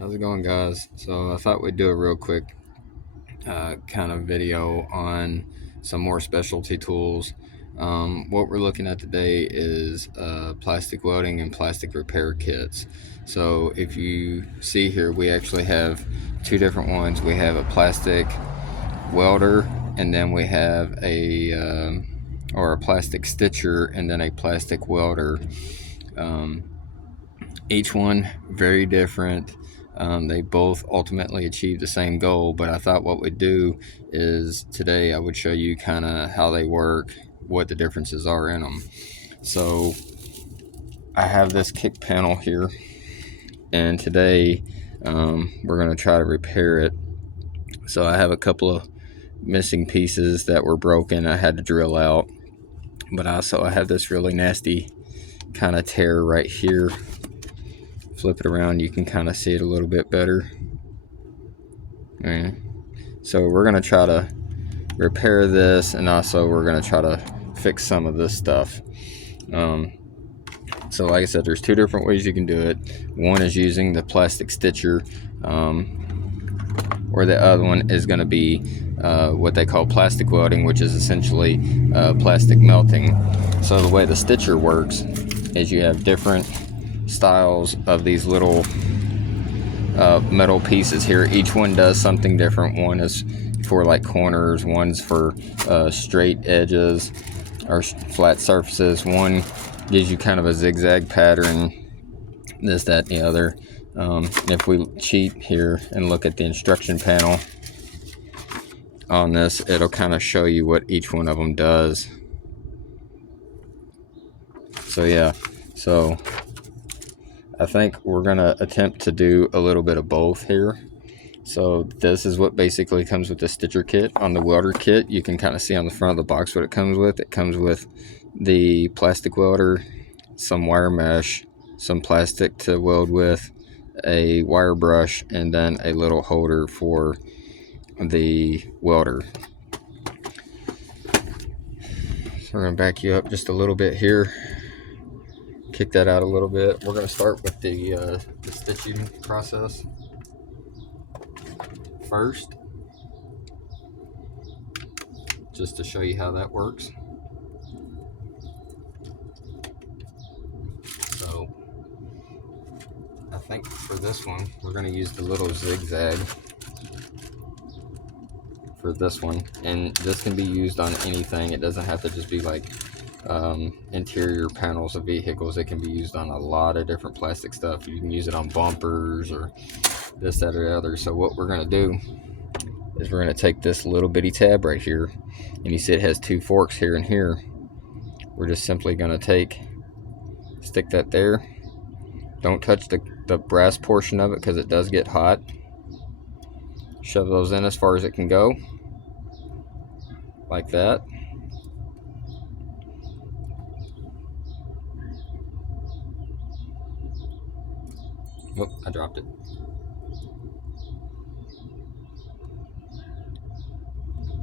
How's it going, guys? So I thought we'd do a real quick kind of video on some more specialty tools. What we're looking at today is plastic welding and plastic repair kits. So if you see here, we actually have two different ones. We have a plastic welder, and then we have a plastic stitcher, and then a plastic welder. Each one very different. They both ultimately achieve the same goal, but I thought what we'd do is today I would show you kind of how they work, what the differences are in them. So I have this kick panel here, and today we're going to try to repair it. So I have a couple of missing pieces that were broken I had to drill out, but also I have this really nasty kind of tear right here. Flip it around, you can kind of see it a little bit better. So we're going to try to repair this, and also we're going to try to fix some of this stuff. So like I said, there's two different ways you can do it. One is using the plastic stitcher, or the other one is going to be what they call plastic welding, which is essentially plastic melting. So the way the stitcher works is you have different styles of these little metal pieces here. Each one does something different. One is for like corners, one's for straight edges or flat surfaces, one gives you kind of a zigzag pattern, this, that, and the other. If we cheat here and look at the instruction panel on this, it'll kind of show you what each one of them does. So yeah, so I think we're gonna attempt to do a little bit of both here. So this is what basically comes with the stitcher kit. On the welder kit, you can kind of see on the front of the box what it comes with. It comes with the plastic welder, some wire mesh, some plastic to weld with, a wire brush, and then a little holder for the welder. So we're gonna back you up just a little bit here. Kick that out a little bit. We're going to start with the stitching process first, just to show you how that works. So I think for this one, we're going to use the little zigzag for this one, and this can be used on anything. It doesn't have to just be like interior panels of vehicles. It can be used on a lot of different plastic stuff. You can use it on bumpers or this, that, or the other. So what we're going to do is we're going to take this little bitty tab right here, and you see it has two forks here and here. We're just simply going to stick that there. Don't touch the brass portion of it because it does get hot. Shove those in as far as it can go, like that. Oh, I dropped it.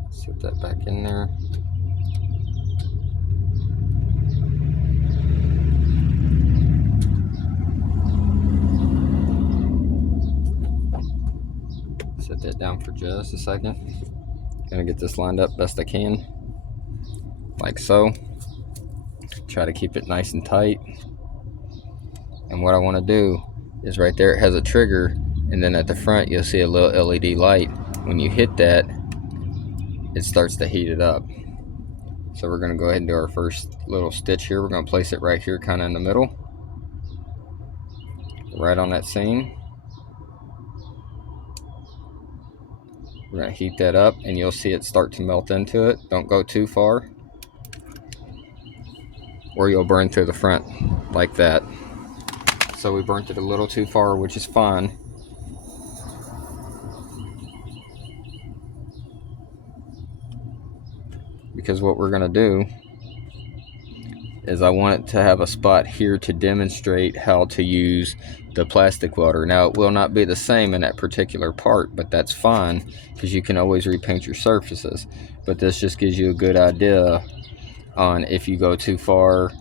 Set that back in there. Set that down for just a second. Gonna get this lined up best I can, like so. Try to keep it nice and tight. And what I want to do is right there, it has a trigger, and then at the front you'll see a little LED light. When you hit that, it starts to heat it up. So we're going to go ahead and do our first little stitch here. We're going to place it right here, kind of in the middle, right on that seam. We're going to heat that up, and you'll see it start to melt into it. Don't go too far, or you'll burn through the front like that. So we burnt it a little too far, which is fine. Because what we're going to do is I want it to have a spot here to demonstrate how to use the plastic welder. Now, it will not be the same in that particular part, but that's fine because you can always repaint your surfaces. But this just gives you a good idea on if you go too far,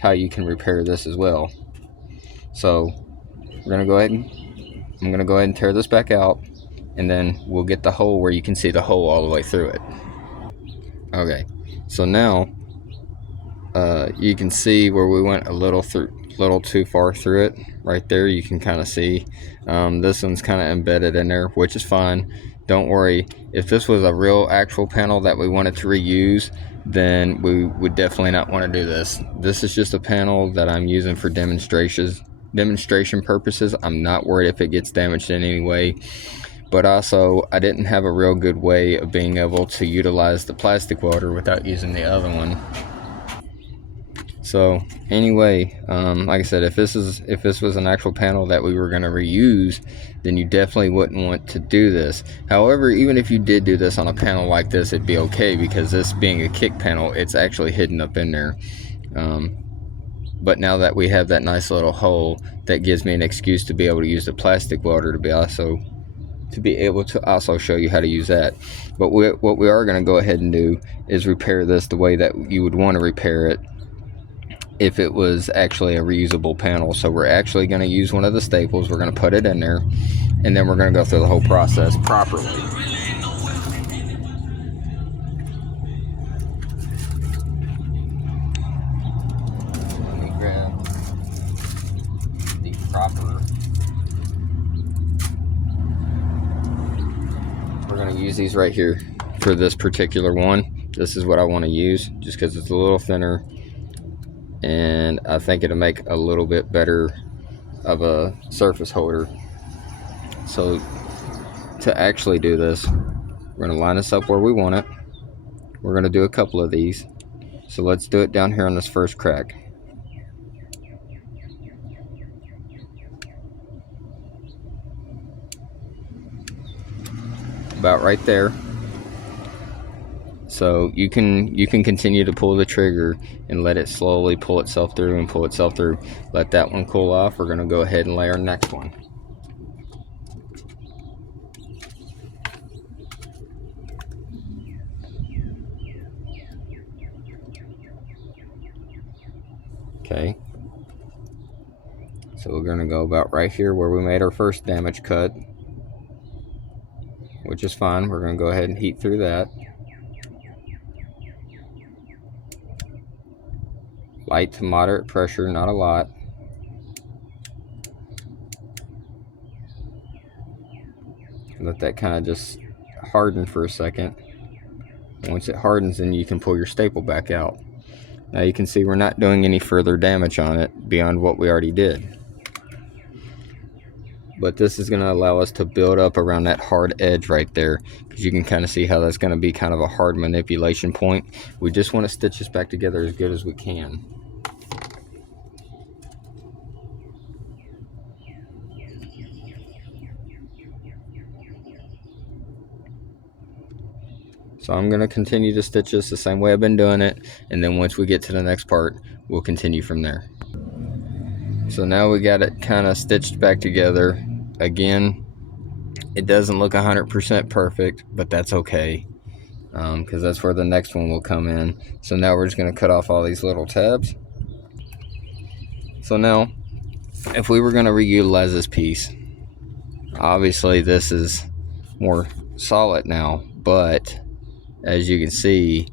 how you can repair this as well. So we're gonna go ahead and I'm gonna go ahead and tear this back out, and then we'll get the hole where you can see the hole all the way through it. Okay, so now you can see where we went a little too far through it. Right there, you can kind of see this one's kind of embedded in there, which is fine. Don't worry. If this was a real actual panel that we wanted to reuse, then we would definitely not want to do this. This is just a panel that I'm using for demonstration purposes. I'm not worried if it gets damaged in any way, but also I didn't have a real good way of being able to utilize the plastic welder without using the other one. So anyway, like I said, if this was an actual panel that we were going to reuse, then you definitely wouldn't want to do this. However, even if you did do this on a panel like this, it'd be okay, because this being a kick panel, it's actually hidden up in there. But now that we have that nice little hole, that gives me an excuse to be able to use the plastic welder to be able to also show you how to use that. But what we are going to go ahead and do is repair this the way that you would want to repair it if it was actually a reusable panel. So we're actually going to use one of the staples. We're going to put it in there, and then we're going to go through the whole process properly. Let me grab the proper. We're going to use these right here for this particular one. This is what I want to use, just because it's a little thinner, and I think it'll make a little bit better of a surface holder. So to actually do this, we're going to line this up where we want it. We're going to do a couple of these. So let's do it down here on this first crack. About right there. So you can continue to pull the trigger and let it slowly pull itself through and pull itself through. Let that one cool off. We're going to go ahead and lay our next one. Okay. So we're going to go about right here where we made our first damage cut, which is fine. We're going to go ahead and heat through that. Light to moderate pressure, not a lot. Let that kind of just harden for a second. Once it hardens, then you can pull your staple back out. Now you can see we're not doing any further damage on it beyond what we already did. But this is going to allow us to build up around that hard edge right there, because you can kind of see how that's going to be kind of a hard manipulation point. We just want to stitch this back together as good as we can. So I'm going to continue to stitch this the same way I've been doing it, and then once we get to the next part, we'll continue from there. So now we got it kind of stitched back together. Again, it doesn't look 100% perfect, but that's okay, because that's where the next one will come in. So now we're just going to cut off all these little tabs. So now, if we were going to reutilize this piece, obviously this is more solid now, but as you can see,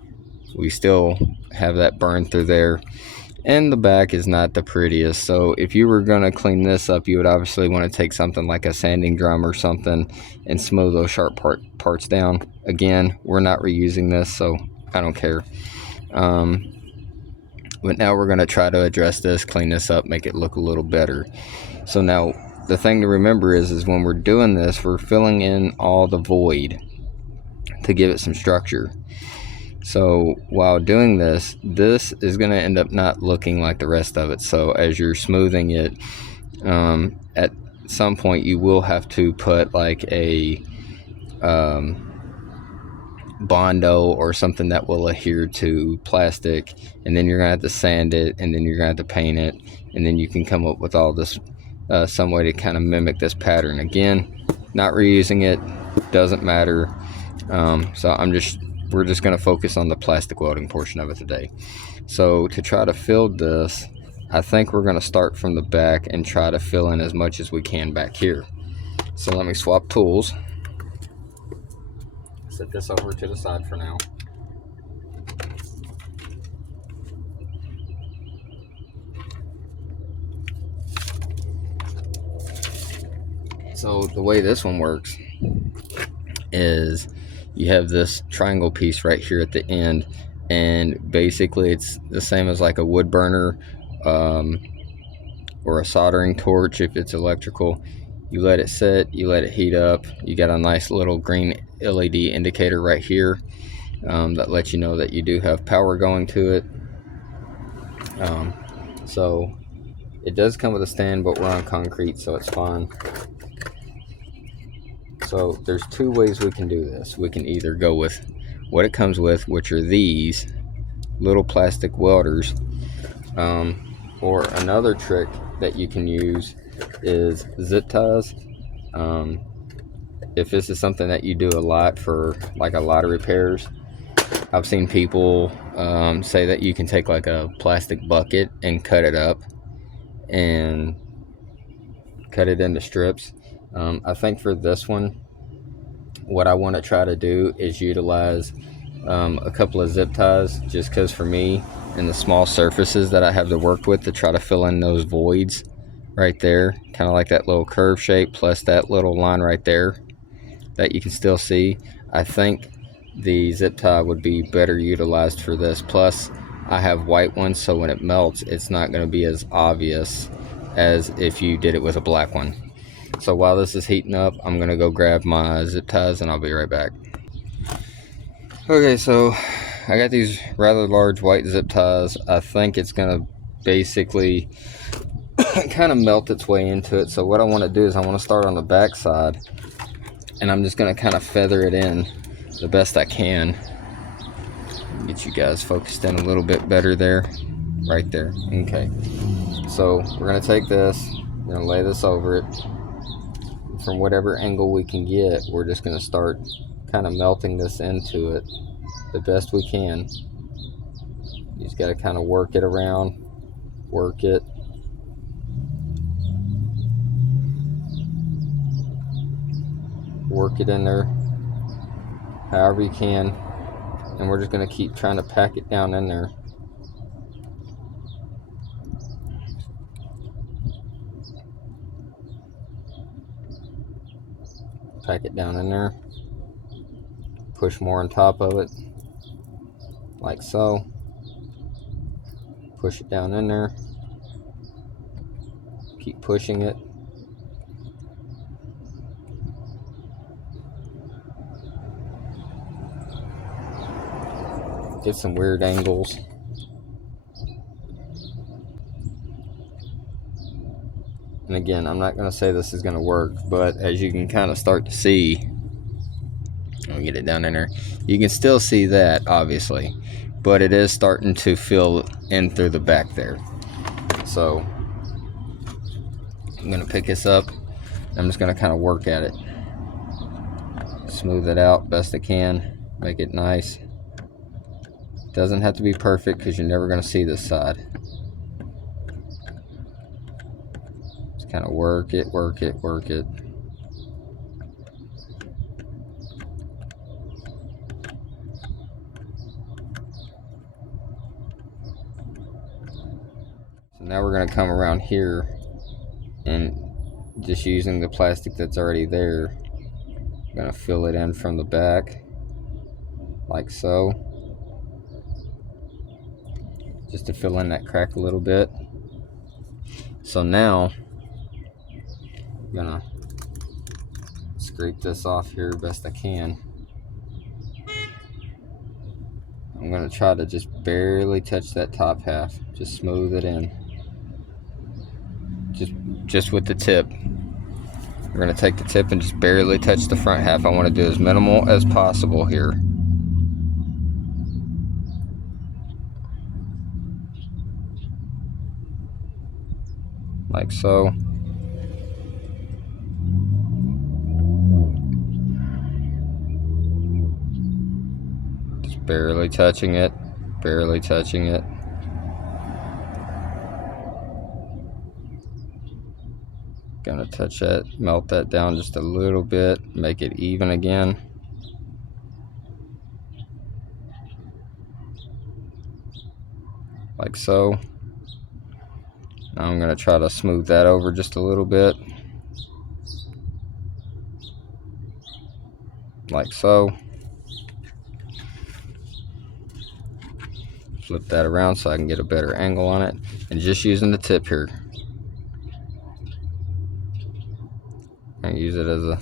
we still have that burn through there, and the back is not the prettiest. So if you were going to clean this up, you would obviously want to take something like a sanding drum or something and smooth those sharp parts down. Again, we're not reusing this, so I don't care. But now we're going to try to address this, clean this up, make it look a little better. So now the thing to remember is when we're doing this, we're filling in all the void to give it some structure. So while doing this, this is going to end up not looking like the rest of it. So as you're smoothing it, at some point you will have to put like a Bondo or something that will adhere to plastic, and then you're going to have to sand it, and then you're going to have to paint it, and then you can come up with all this some way to kind of mimic this pattern. Again, not reusing it, doesn't matter. So we're just going to focus on the plastic welding portion of it today. So to try to fill this, I think we're going to start from the back and try to fill in as much as we can back here. So let me swap tools. Set this over to the side for now. So the way this one works is you have this triangle piece right here at the end, and basically it's the same as like a wood burner or a soldering torch if it's electrical. You let it set, you let it heat up, you got a nice little green LED indicator right here that lets you know that you do have power going to it. So it does come with a stand, but we're on concrete, so it's fine. So there's two ways we can do this. We can either go with what it comes with, which are these little plastic welders, or another trick that you can use is zip ties. If this is something that you do a lot for like a lot of repairs, I've seen people say that you can take like a plastic bucket and cut it up and cut it into strips. I think for this one, what I want to try to do is utilize a couple of zip ties, just because for me and the small surfaces that I have to work with, to try to fill in those voids right there, kind of like that little curve shape plus that little line right there that you can still see. I think the zip tie would be better utilized for this. Plus I have white ones, so when it melts it's not going to be as obvious as if you did it with a black one. So while this is heating up, I'm going to go grab my zip ties and I'll be right back. Okay, so I got these rather large white zip ties. I think it's going to basically kind of melt its way into it. So what I want to do is I want to start on the back side, and I'm just going to kind of feather it in the best I can. Get you guys focused in a little bit better there. Right there. Okay. So we're going to take this, we're going to lay this over it. From whatever angle we can get, we're just going to start kind of melting this into it the best we can. You just got to kind of work it around, work it. Work it in there however you can, and we're just going to keep trying to pack it down in there. Pack it down in there, push more on top of it like so, push it down in there, keep pushing it. Get some weird angles. And again, I'm not going to say this is going to work, but as you can kind of start to see, I'll get it down in there. You can still see that, obviously, but it is starting to fill in through the back there. So I'm going to pick this up. I'm just going to kind of work at it. Smooth it out best I can. Make it nice. Doesn't have to be perfect because you're never going to see this side. Kind of work it, work it, work it. So now we're going to come around here and just using the plastic that's already there, I'm going to fill it in from the back like so, just to fill in that crack a little bit. So now I'm gonna scrape this off here best I can. I'm gonna try to just barely touch that top half, just smooth it in, just with the tip. We're gonna take the tip and just barely touch the front half. I want to do as minimal as possible here. Like so. Barely touching it, barely touching it. gonna touch that, melt that down just a little bit, make it even again. Like so. Now I'm gonna try to smooth that over just a little bit. Like so. Flip that around so I can get a better angle on it, and just using the tip here. I use it as a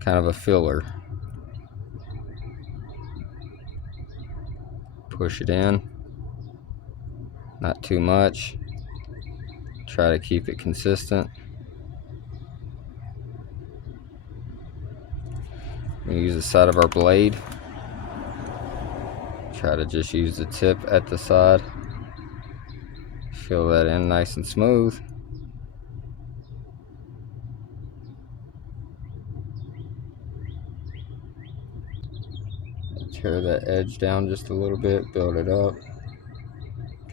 kind of a filler. Push it in, not too much. Try to keep it consistent. We use the side of our blade. Try to just use the tip at the side. Fill that in nice and smooth. Tear that edge down just a little bit, build it up,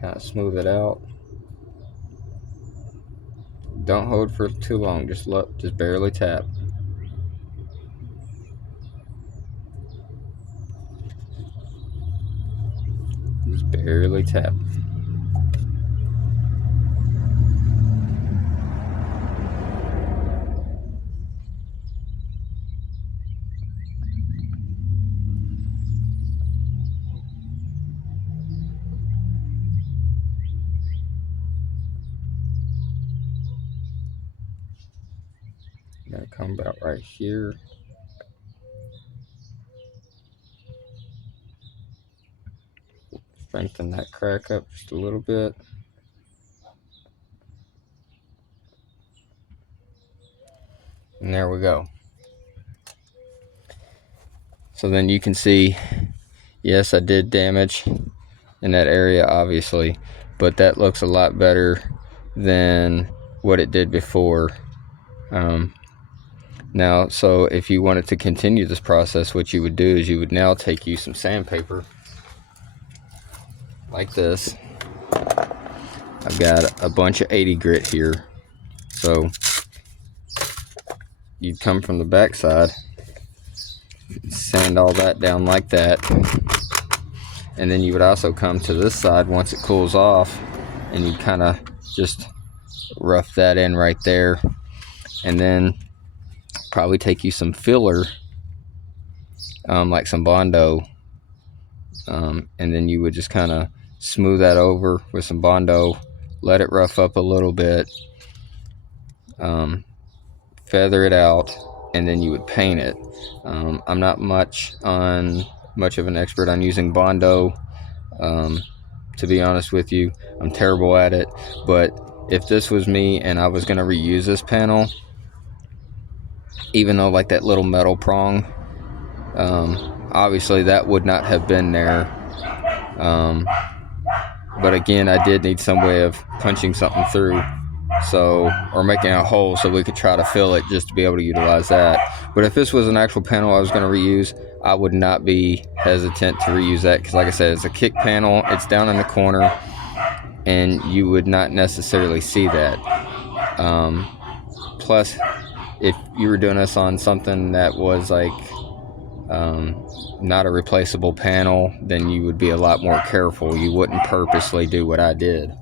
kind of smooth it out. Don't hold for too long, just barely tap. Just barely tap. Gonna come about right here. Strengthen that crack up just a little bit. And there we go. So then you can see, yes, I did damage in that area, obviously, but that looks a lot better than what it did before. Now, so if you wanted to continue this process, what you would do is you would now take you some sandpaper like this. I've got a bunch of 80 grit here, so you'd come from the back side, sand all that down like that, and then you would also come to this side once it cools off, and you kind of just rough that in right there, and then probably take you some filler, like some Bondo, and then you would just kind of smooth that over with some Bondo, let it rough up a little bit, feather it out, and then you would paint it. I'm not much of an expert on using Bondo, to be honest with you. I'm terrible at it, but if this was me and I was going to reuse this panel, even though like that little metal prong, obviously that would not have been there, but again, I did need some way of punching something through, so, or making a hole so we could try to fill it just to be able to utilize that. But if this was an actual panel I was going to reuse, I would not be hesitant to reuse that, because like I said, it's a kick panel, it's down in the corner, and you would not necessarily see that. Plus, if you were doing this on something that was like not a replaceable panel, then you would be a lot more careful. You wouldn't purposely do what I did.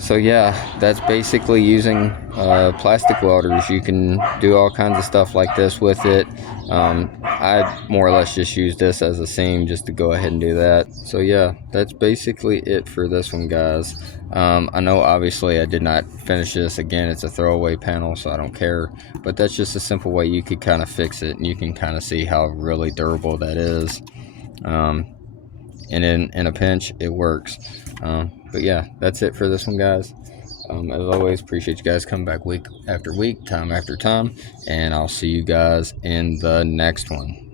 So yeah, that's basically using plastic welders. You can do all kinds of stuff like this with it. I more or less just use this as a seam just to go ahead and do that. So yeah, that's basically it for this one, guys. I know obviously I did not finish this. Again, it's a throwaway panel, so I don't care, but that's just a simple way you could kind of fix it, and you can kind of see how really durable that is. And in a pinch, it works. But yeah, that's it for this one, guys. As always, appreciate you guys coming back week after week, time after time, and I'll see you guys in the next one.